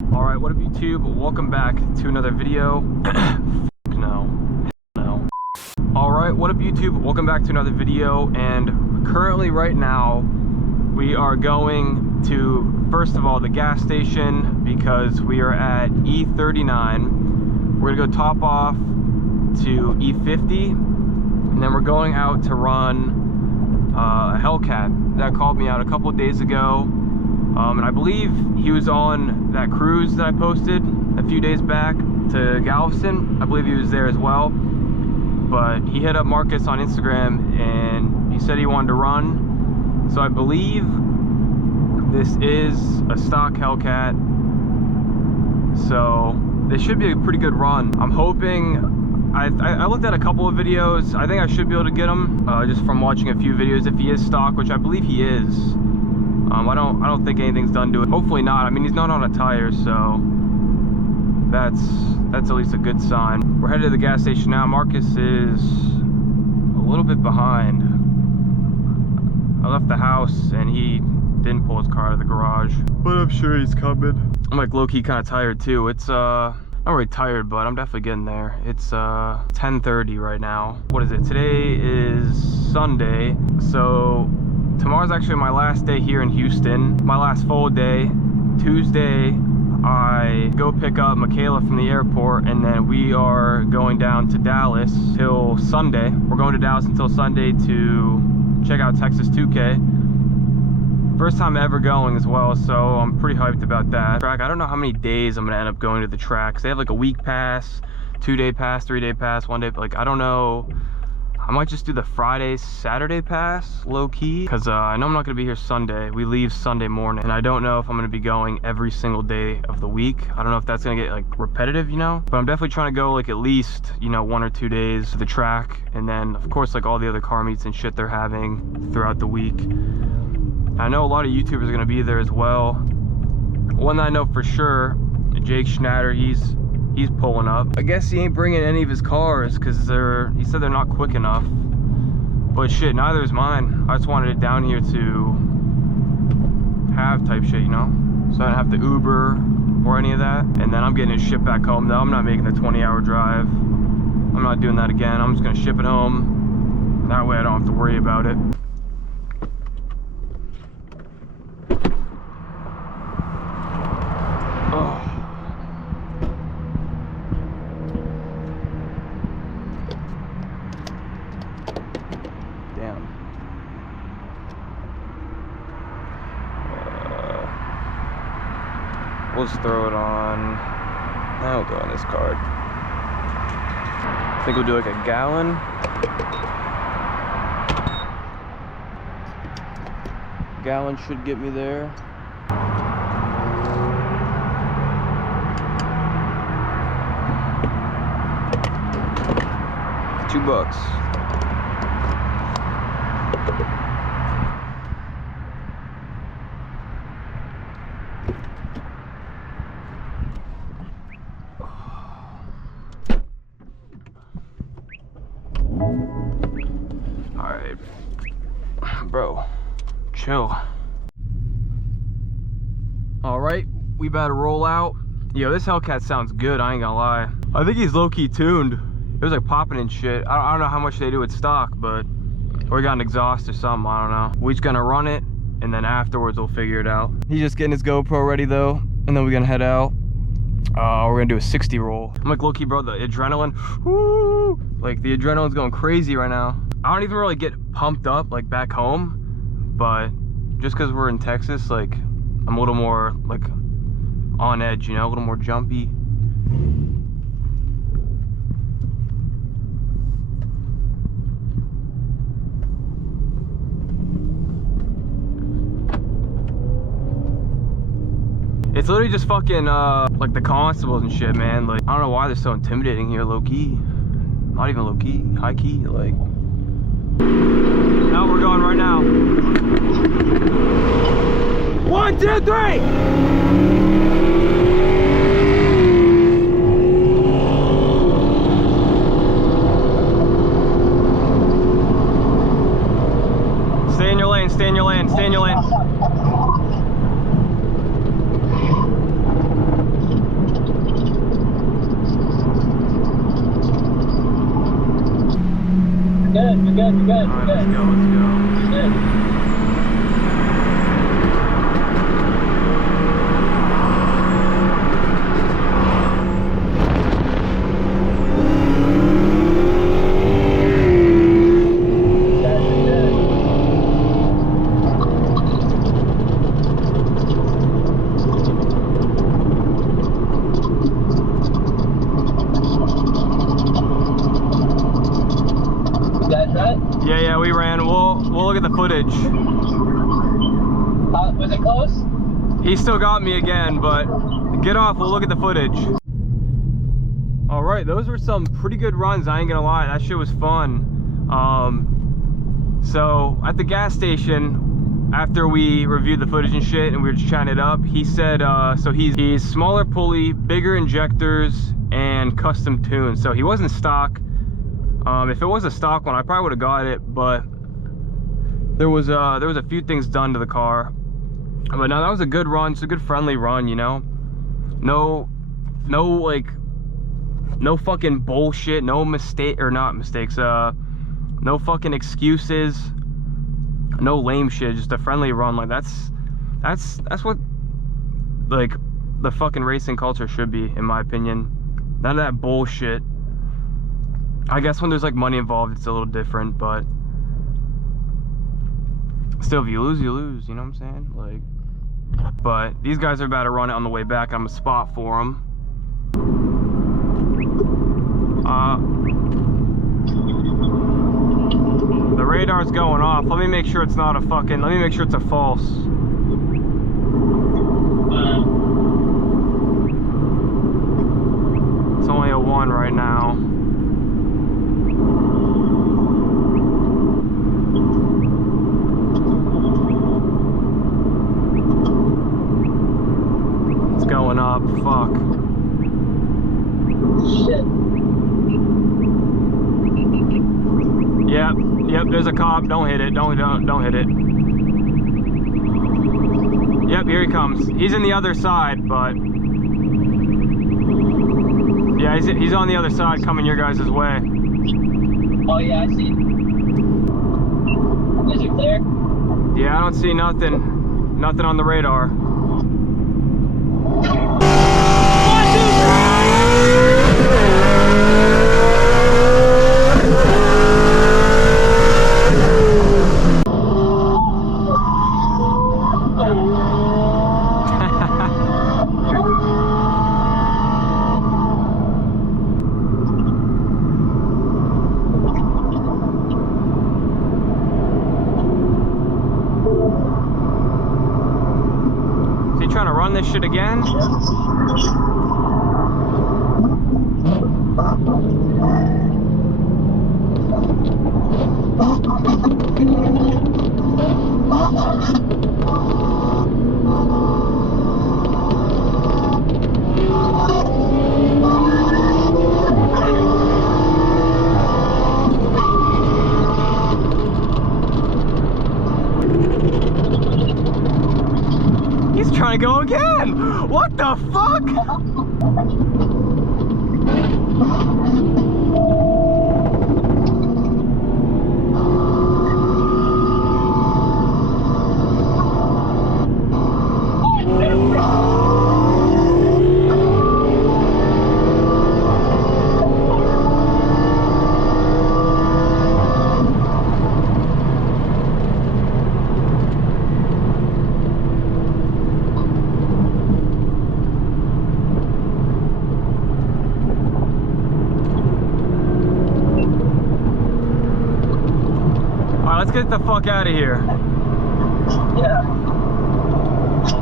Alright, what up YouTube? Welcome back to another video. No. Alright, what up YouTube? Welcome back to another video, and currently right now we are going to, first of all, the gas station because we are at E39. We're gonna go top off to E50, and then we're going out to run a Hellcat that called me out a couple of days ago. And I believe he was on that cruise that I posted a few days back to Galveston. I believe he was there as well. But he hit up Marcus on Instagram and he said he wanted to run. So I believe this is a stock Hellcat. So this should be a pretty good run. I'm hoping, I looked at a couple of videos. I think I should be able to get him just from watching a few videos if he is stock, which I believe he is. I don't think anything's done to it. Hopefully not. I mean, he's not on a tire, so that's at least a good sign. We're headed to the gas station now. Marcus is a little bit behind. I left the house and he didn't pull his car out of the garage, but I'm sure he's coming. I'm like low-key kind of tired too. It's not really tired, but I'm definitely getting there. It's 10:30 right now. What is it? Today is Sunday, so tomorrow's actually my last day here in Houston, my last full day. Tuesday, I go pick up Michaela from the airport, and then we are going down to Dallas till Sunday. We're going to Dallas until Sunday to check out Texas 2K. First time ever going as well, so I'm pretty hyped about that. Track, I don't know how many days I'm gonna end up going to the track. They have like a week pass, 2-day pass, 3-day pass, 1 day, like I don't know. I might just do the Friday, Saturday pass, low-key, because I know I'm not going to be here Sunday. We leave Sunday morning, and I don't know if I'm going to be going every single day of the week. I don't know if that's going to get, like, repetitive, you know? But I'm definitely trying to go, like, at least, you know, 1 or 2 days to the track, and then, of course, like, all the other car meets and shit they're having throughout the week. I know a lot of YouTubers are going to be there as well. One that I know for sure, Jake Schnatter, he's pulling up. I guess he ain't bringing any of his cars because he said they're not quick enough. But shit, neither is mine. I just wanted it down here to have type shit, you know? So I don't have to Uber or any of that. And then I'm getting it shipped back home though. I'm not making the 20-hour drive. I'm not doing that again. I'm just gonna ship it home. That way I don't have to worry about it. We'll just throw it on. Now we'll go on this card. I think we'll do like a gallon. Gallon should get me there. $2. Alright, bro, chill. Alright, we about to roll out. Yo, this Hellcat sounds good, I ain't gonna lie. I think he's low-key tuned. It was like popping and shit. I don't know how much they do with stock, but or he got an exhaust or something, I don't know. We're just gonna run it, and then afterwards we'll figure it out. He's just getting his GoPro ready though, and then we're gonna head out. We're gonna do a 60 roll. I'm like, low-key, bro, the adrenaline, woo! Like, the adrenaline's going crazy right now. I don't even really get pumped up, like, back home, but just because we're in Texas, like, I'm a little more, like, on edge, you know, a little more jumpy. It's literally just fucking, like the constables and shit, man. Like, I don't know why they're so intimidating here, low-key. Not even low-key, high-key, like. No, we're going right now. 1, 2, 3! Stay in your lane, stay in your lane, stay in your lane. You're good. You're good. All right, let's go. Let's go. Good. Yeah, we ran. We'll look at the footage. Was it close? He still got me again, but get off. We'll look at the footage. All right, those were some pretty good runs. I ain't gonna lie, that shit was fun. So at the gas station, after we reviewed the footage and shit, and we were just chatting it up, he said, so he's smaller pulley, bigger injectors, and custom tuned. So he wasn't stock. If it was a stock one, I probably would have got it, but there was a few things done to the car. But no, that was a good run. It's a good friendly run, you know. No fucking bullshit, no mistake or not mistakes. No fucking excuses, no lame shit. Just a friendly run. Like that's what like the fucking racing culture should be, in my opinion. None of that bullshit. I guess when there's like money involved, it's a little different, but still, if you lose, you lose. You know what I'm saying? Like, but these guys are about to run it on the way back. I'm a spot for them. The radar's going off. Let me make sure it's not a fucking. Let me make sure it's a false. It's only a 1 right now. Going up, fuck. Shit. Yep, there's a cop. Don't hit it. Don't hit it. Yep, here he comes. He's in the other side, but yeah, he's on the other side coming your guys' way. Oh yeah, I see. Is it clear? Yeah, I don't see nothing on the radar. Is he trying to run this shit again? He's trying to go again! What the fuck? Let's get the fuck out of here. Yeah.